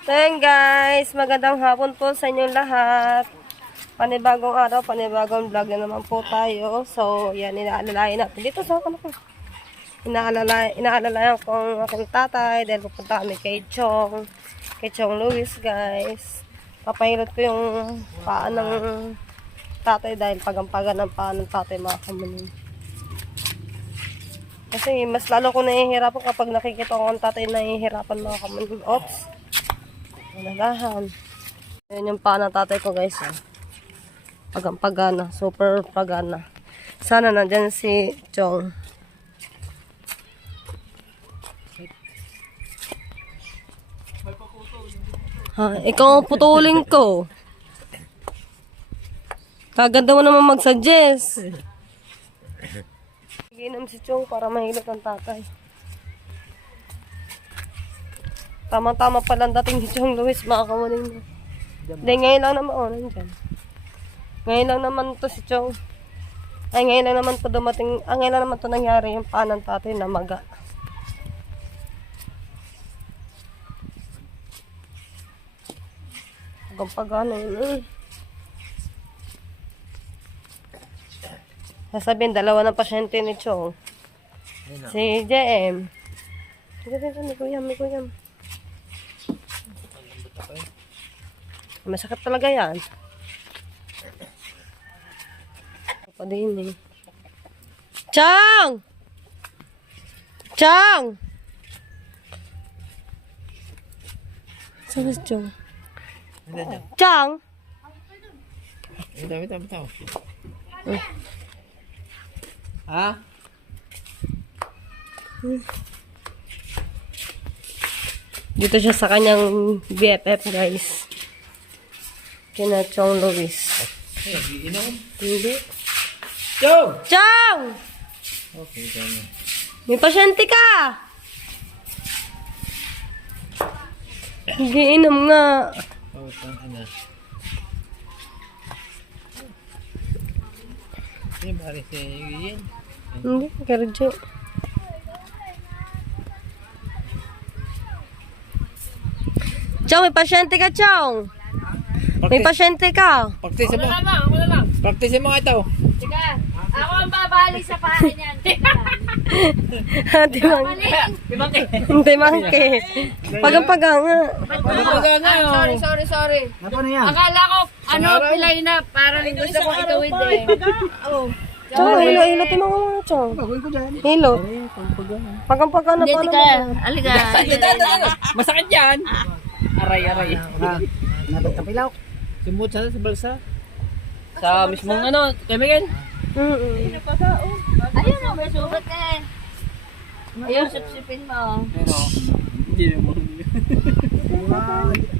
So yun guys, magandang hapon po sa inyong lahat. Panibagong araw, panibagong vlog na naman po tayo. So yan, inaalalayan natin. Dito sa ano ko. Inaalalayan ko ang aking tatay dahil pupunta kami kay Chong. Kay Chong Luis guys. Papahilot ko yung paa ng tatay dahil pagampagan ng paa ng tatay mga kamunin. Kasi mas lalo ko nahihirapan kapag nakikita ko ang tatay nahihirapan mga kamunin. Oops. Nalalahan. Ayan yung paa ng tatay ko guys. Pagana. Super pagana. Sana nandyan si Chong. Ha, ikaw ang putulin ko. Kaganda mo naman mag-suggest. Iginom si Chong para mahilot ang tatay. Tama-tama pala dating ni Chong Luis, mga kamunin mo. Hindi, ngayon lang naman, nandyan. Ngayon lang naman to si Chong. Ay, ngayon lang naman to dumating, ngayon lang naman to nangyari yung paa ng tatay na maga. Hanggang pagano yun eh. Sasabihin, dalawa ng pasyente ni Chong. Si JM. May kuyam. Masakit talaga yan. Apa din eh. Chong! Chong! Saan si Chong? Chong! Bitaw. Ha? Dito siya sa kanyang BFF guys. Kina Chong Luis. Iinom? Hindi. Chong! Chong! Okay, tama. May pasyente ka! Giinom nga. Oh, ano? Yan, bari si Yuyin. Hindi, Kerjo. Chong, may pasyente ka, Chong. May pasyente ka. Practice mo. Practice mo nga ito. Sige, ako ang babali sa paa niyan. Hindi mangke. Pagang-pagang nga. Sorry. Akala ko, pilay na, parang gusto ko itawid eh. Chong, hilo. Tinong mo, Chong. Hilo. Pagang-pagang na Hindi, paano tika. mo. Aliga. Masakit yan. Aray. Nagtapilaw. Sumut sa balsa. Sa mismong kay Megan. Ayun o, may sugat ka eh. Ayun, sipsipin mo. Hindi naman.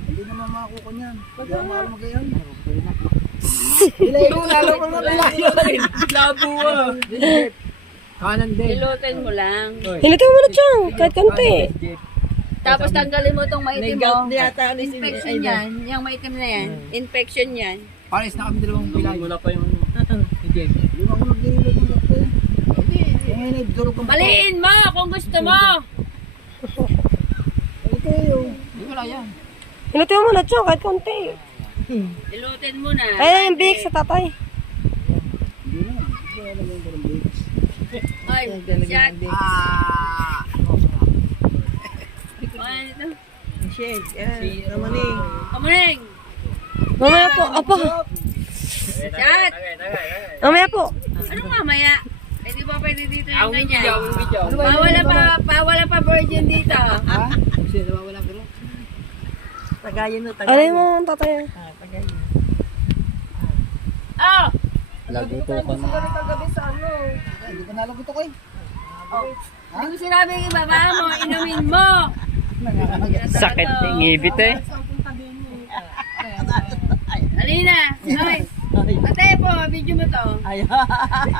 Hindi naman makakuha niyan. Hindi ako maalam magayon. Labo ah. Kanan din. Ilutin mo lang. Hilutin mo na, Chong. Kahit konti. Tapos tanggalin mo itong maitim mo. yata ni Infection yan. Yung maitim na yan. Infection yan. Pares na kami dalawang pilay. Wala pa yung Hindi. Hindi ako naglililog ng doktor. Ngayon ay durog ang Maliin mo kung gusto mo. Ito yun. Hindi wala yan. Hilutin mo na, Chong. Kahit konti. Ilutin mo na. Ay, yung big sa tatay. Hindi na. Hindi na lang yung bigs. Ay, shot. Ah! Ano ito? Shit. Ramaning. Kamuning. Mamaya po. Apa. Shot. Mamaya po. Ano mamaya? Eh, di ba pwede dito yung ganyan? video. Bawala pa virgin dito. Ha? Kasi nawawala pero. Tagayin mo, Ano yung mga tatay? Oh! Laguto pa na. Hindi ko nalagot ako eh. Hindi ko sinabi yung ibaba mo, inumin mo. Sakit ng ngibit eh. Alina, ay. Ate po, video mo to.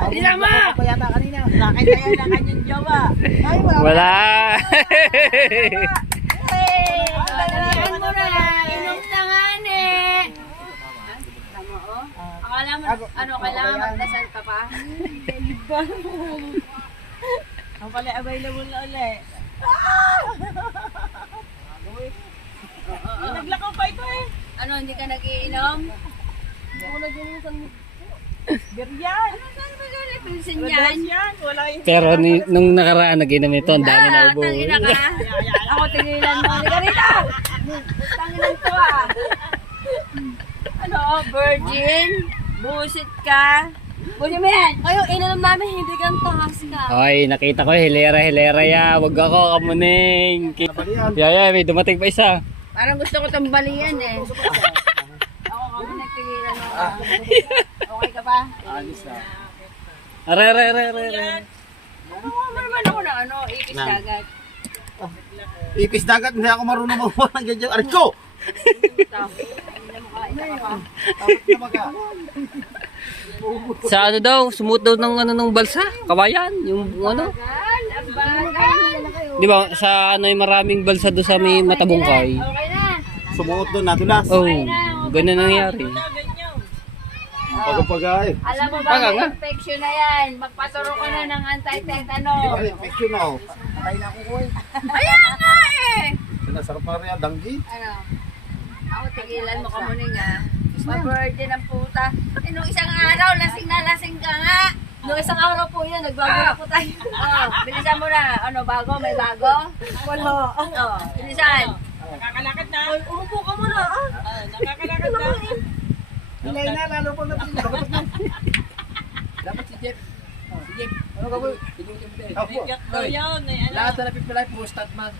Alina mo! Ako yata kanina. Lakay tayo na kanyang jowa. Ay, Wala. Alina mo na, inom na nga ni. Tama o? Akala mo, kailangan magdasal ka pa? Ang pala available na ulit. Naglakaw pa ito eh. Ano, hindi ka nagiinom? Hindi ako nag-inom sa Biryan. Ano saan ba galing? Pinsin yan? Yan, wala yung... Pero nung nakaraan nag-inom ito, ang dami na ubo. Tangina ka. Ako tingilan mo. Halika rito. Tanginan to ah. Ano, virgin? Busit ka? Busit mo yan. Ayaw, inanom namin, hindi gantas ka. Ay, nakita ko, hilera ya. Wag ako, kamuning. Yaya, may dumating pa isa. Parang gusto ko itong balian eh. Ako kami nagtingilan mo. Okay ka ba? Are. Ano naman ako na ano, ipis dagat. Ipis dagat, hindi ako marunong mabuha ng ganyan. Aray ko! Sa ano daw, sumut daw ng ano ng balsa, kawayan, yung ano. Ang bagal. Di ba, sa ano yung maraming balsa doon sa may Matabungkay. Okay na. Sumuot doon, nadulas. Oh, ganun nangyari. Pagpagay. Alam mo ba, Paga nga. may infection na yan. Magpaturo ka na ng anti-tetano. Infection na, oh. Patay na ako ko eh. Ayan nga eh. Sinasarap pa rin, danggi. Ano? Ako tigilan mo ka muna nga. Ma-birthday ng puta. Eh, nung isang araw, lasing na lasing ka nga. Noong isang araw po yun, nagbago na po tayo. Oh, bilisan mo na. Ano, bago? May bago? Wala. Oh, bilisan. Nakakalakad na. Ay, umupo ka muna ah. Nakakalakad na. Hinay na, lalo pa natin. Dapat si Jeff. Si Jeff. Ano ka ba? Bigat daw yun. Lahat na napipilay po, statman.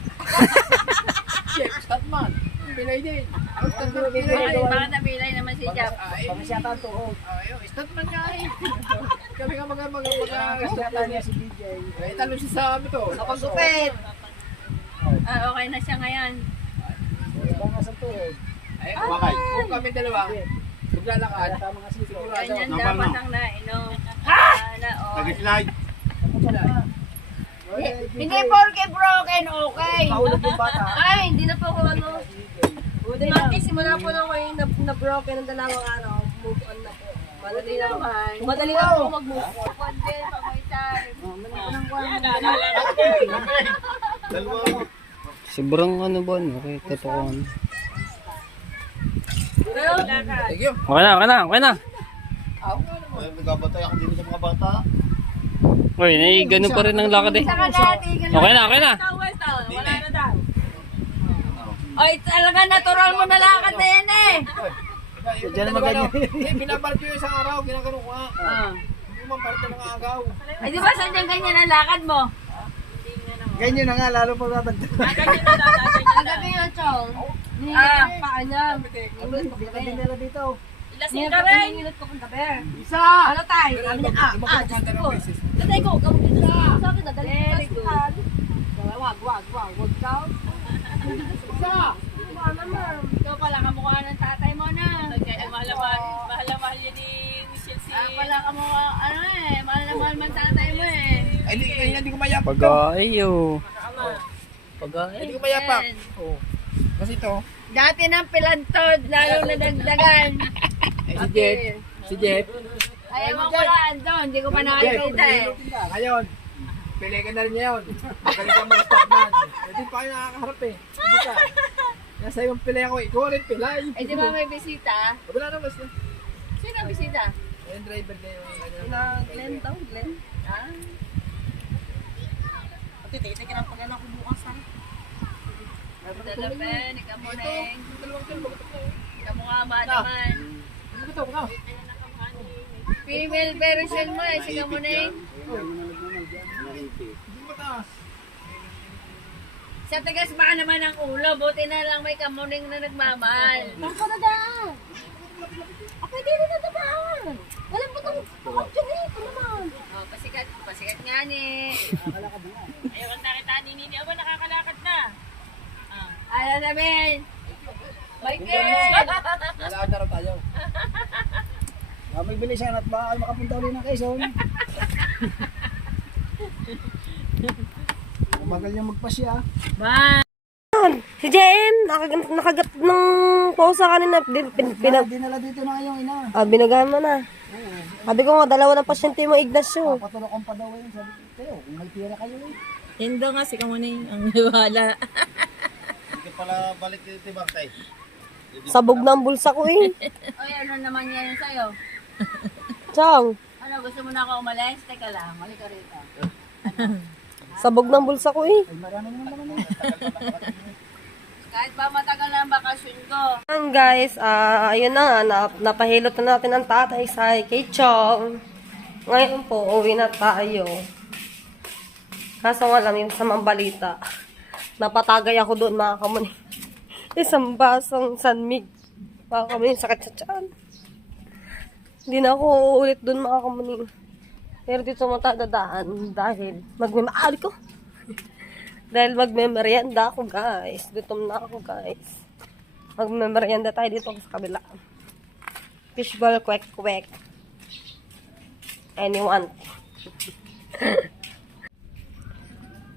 Jeff, statman. Pilay din. Baka nabilay naman si Jap. Pamasyatan to, oh. Statman nga eh. Kami nga Pamasyatan niya si BJ. Eh, talo siya sa amin to. Napagupit. Ah, okay na siya ngayon. Bangas ang tuhod. Ay, kung kami dalawa, maglalakad. Ganyan Normal dapat na. ang nainom. Sana all. Nag-slide. Hindi porke broken, okay. Mahulog yung bata. Ay, hindi na po ako ano. Mati, simula po na ako yung na-broken ng dalawang araw. Move on na po. Madali na naman. Madali na ako mag-move on. One day, pamoy time. Dalawa. Sobrang ano ba? Okay, totoo. Okay na. Ay, nagkabatay ako dito sa mga bata. Uy, ganun pa rin ang lakad eh. Saka dati, Okay na. wala na daw. Ay, talaga natural mo na lakad na yan eh. Diyan naman ganyan. Binabalik ko yung isang araw, ginagano ko nga. Hindi man parte ng agaw. Ay, di ba saan ganyan ang lakad mo? Ganyan na nga, lalo pa tatagdag. Ang gabi yung chong. Ah. Paa niya. Pagkakabing nila dito. Lasing ka rin. Ninginot ko punta bear. Isa! Ano tayo? Sabi niya, Diyos ko. Tatay ko, gamot dito sa akin. Nadali ko sa hospital. Wag daw. Isa! Ano naman? Ikaw pala kamukha ng tatay mo na. Mahal yan ni Michelle si... Ah, pala kamukha, ano eh, mahal na mahal man tatay mo eh. Ay, hindi ko mayapak. Pag-ayo. Hindi ko mayapak. Yan. Oo. Kasi ito. Dati ng pilantod, lalo na dagdagan. Si Jeff. Ayaw mo ko lang doon, hindi ko pa nakikita eh. Ngayon, piligan na rin niya yun. Magaling ka mag-stop man. Hindi pa kayo nakakaharap eh. Hindi ka. Nasa yung pilay ako, ikaw rin pilay. Eh di ba may bisita? Wala na mas na. Sino ang bisita? Yung driver na yung kanya. Glenn daw, Glenn. Ah? Ate, titigil ang pagana ko bukas ha. Dalapen, ikaw mo neng. Dalawang kilo, bagot na yun. Kamukha ba naman? Ano ba ito? Ano? Female version mo eh, sigaw mo neng. Hindi mataas. Sa tagas baka naman ang ulo, buti na lang may kamuning na nagmamahal. Baka na da. Pwede rin na dabaan. Walang butang pangakyon eh. Ito naman. Oh, pasikat nga ni. Ayaw kang nakita ni Nini. Aba, nakakalakad na. Ano namin? Michael! Lalakad na raw tayo. May bilisan at baka makapunta ulit ng Quezon. Magal niyang magpasya. Ma! Si JM, nakagat ng pausa kanina. Dinala dito na yung ina. Binagahan mo na. Sabi ko nga, dalawa ng pasyente mo, Ignacio. Patulok ang padaw yun. Sabi ko kayo, kung may tira kayo eh. Hindi nga si Kamuning ang wala. Hindi pala balik dito yung bangkay. Sabog na ang bulsa ko eh. Oy, ano naman yan sa'yo? Chang, Ano, gusto mo na ako umalis? Teka lang, mali ka rito. sabog na ang bulsa ko eh. Kahit pa matagal na ang bakasyon ko. Ayan guys, ayun na, napahilot na natin ang tatay sa kay Chong. Ngayon po, uwi na tayo. Kaso nga lang, yung sa mga balita, napatagay ako doon mga kamuni. Isang basong sanmig. Mga kamuni, sakit sa tiyan. Hindi na ako uulit doon mga kamuni. Pero dito matadadaan dahil magmimahal ko. Dahil magme-merienda ako guys. Gutom na ako guys. Magme-merienda tayo dito sa kabila. Fishball kwek-kwek. Anyone.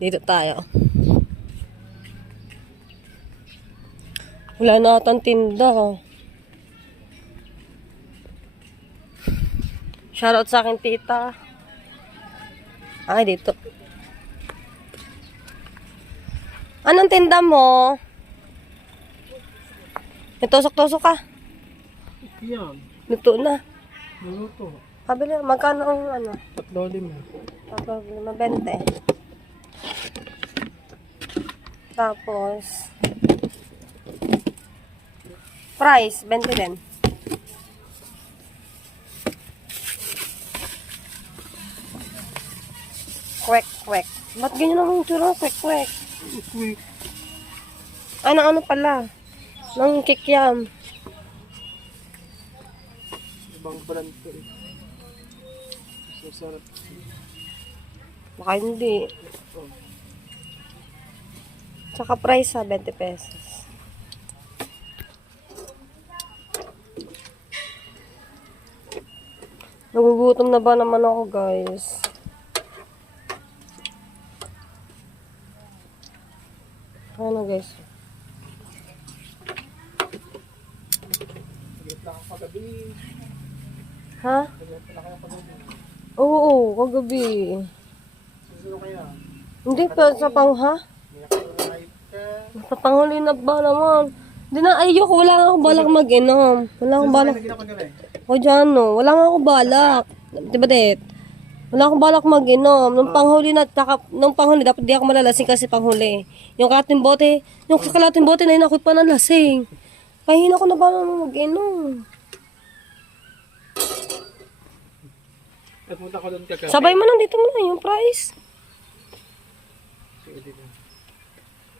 Dito tayo. Wala na atang tinda. Shoutout sa akin tita. Ay, dito. Anong tinda mo? Tusok-tusok ka. Yan. Luto na. Minuto. Kabili, magkano ang ano? 3.5. 20. Tapos, price, 20 din. Kwek, kwek. Ba't ganyan naman yung tsura? Kwek, kwek. Ay, nang ano pala? Nang kikiam. Ibang brand ko eh. Masarap. Baka hindi. Tsaka price 20 pesos. Nagugutom na ba naman ako guys? Ano guys? Ha? Oo, kagabi. Hindi pa sa pang ha? Sa panghuli na ba naman? Hindi na, ayoko, wala nga akong balak mag-inom. Wala akong balak. O dyan, no. Wala nga akong balak. Diba, det? Wala akong balak mag-inom. Nung panghuli na, nung panghuli, dapat di ako malalasing kasi panghuli. Yung kalating bote, yung sa kalating bote na inakot pa ng lasing. Pahina ko na ba naman mag-inom? Nagpunta ko doon kagabi. Sabay mo lang dito mo na yung price.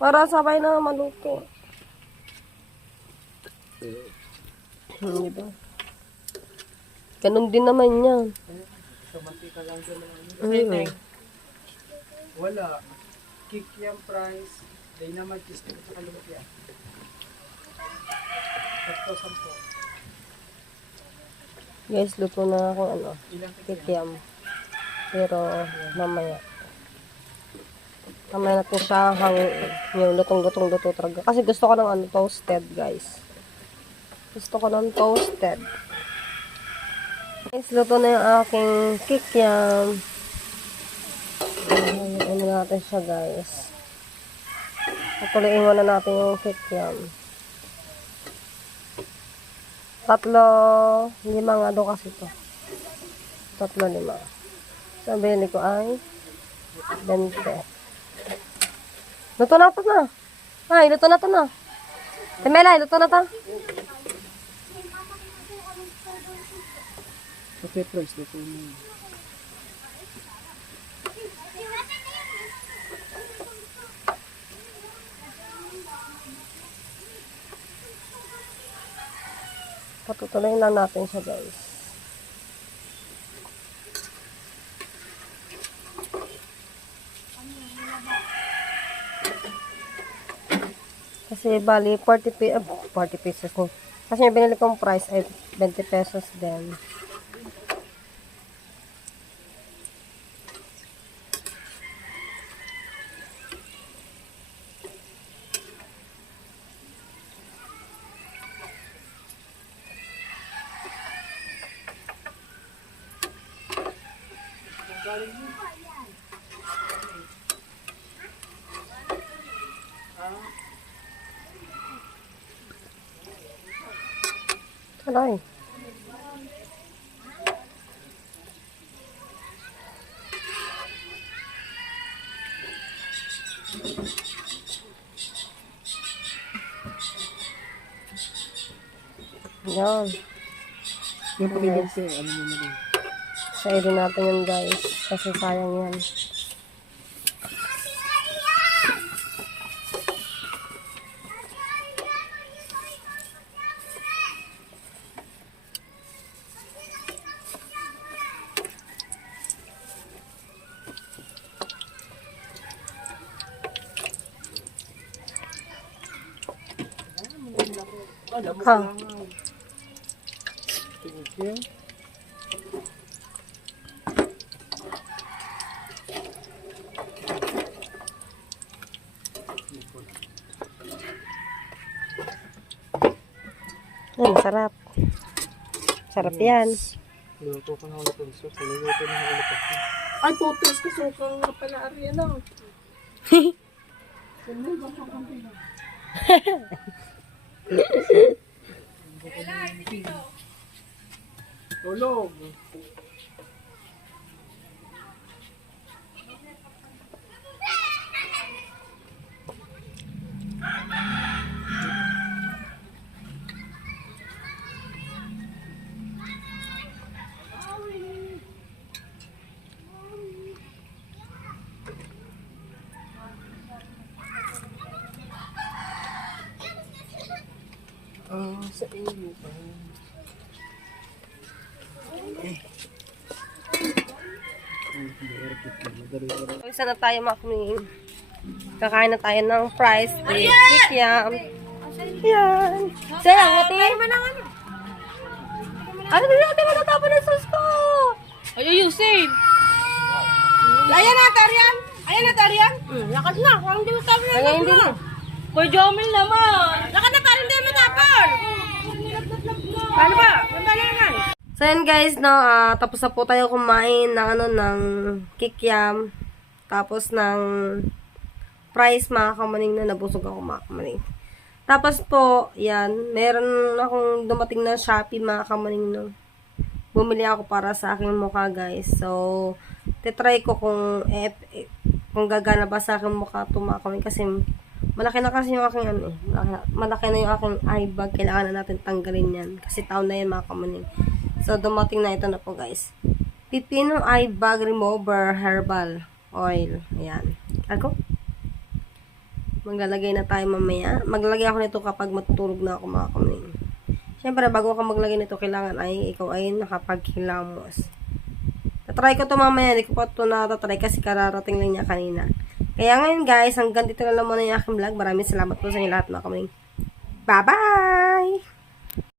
Para sabay na maluto. Diba? Ganun din naman yan. Mantika lang dyan Mm. Wala. Kikiam price. Dynamite cheese at saka lumapia. Tapos 10. Guys, luto na ako ano, Ilang kikiam. Pero mamaya. Mamaya natin siya hangin. Yung luto talaga. Kasi gusto ko ng ano, toasted guys. Gusto ko ng toasted. Guys, luto na yung aking kikiam. Ano natin siya guys. Patuloyin muna natin yung kikiam. 3, 5 nga daw kasi ito. 3, 5. So, binili ko ay 20. Luto na ito na. Ay, luto na ito na. Temela, luto na ito. Okay, price. Luto mo. Patutuloyin lang natin siya guys. Kasi bali 40 pesos ni. Kasi yung binili kong price ay 20 pesos din. Aray. Yan. Yung pag-ibig ano mo na rin. Sa natin yan guys. Kasi sayang yan. Ha? Ay, masarap. Sarap yan. Luto ko na ulit ang sauce. Luto na ulit ang sauce. Ay, putres ko. Sukang nga pala. Ariyan lang. Tulog. Sa iyo pa. Isa na tayo mga kuming. Kakain na tayo ng fries with kikiam. Yan. Sayang, ate. Ano ba yung ate matatapon ng sauce ko? Ay, ayusin. Ayan na, Tarian. Ayan na, Tarian. Lakad na. Kung hindi mo tapon na. Ay, hindi na. Boy Jomel naman. Lakad na, parang hindi mo tapon. Paano ba? Paano naman? So yan guys, no, tapos na po tayo kumain ng ng kikiam. Tapos ng fries mga kamaning na nabusog ako mga kamaning. Tapos po, yan, meron akong dumating na Shopee mga kamaning no. Bumili ako para sa aking mukha guys. So, titry ko kung gagana ba sa aking mukha ito mga kamaning kasi malaki na kasi yung aking malaki na yung aking eye bag. Kailangan na natin tanggalin yan kasi taon na yan mga kamaning. So, dumating na ito na po guys. Pipino eye bag remover herbal oil. Ayan. Ako? Maglalagay na tayo mamaya. Maglalagay ako nito kapag matutulog na ako mga kamaning. Siyempre, bago ka maglagay nito, kailangan ay ikaw ay nakapaghilamos. Tatry ko to mamaya. Hindi ko pa ito natatry kasi kararating lang niya kanina. Kaya ngayon guys, hanggang dito na lang muna yung aking vlog. Maraming salamat po sa inyo lahat mga kamaning. Bye-bye!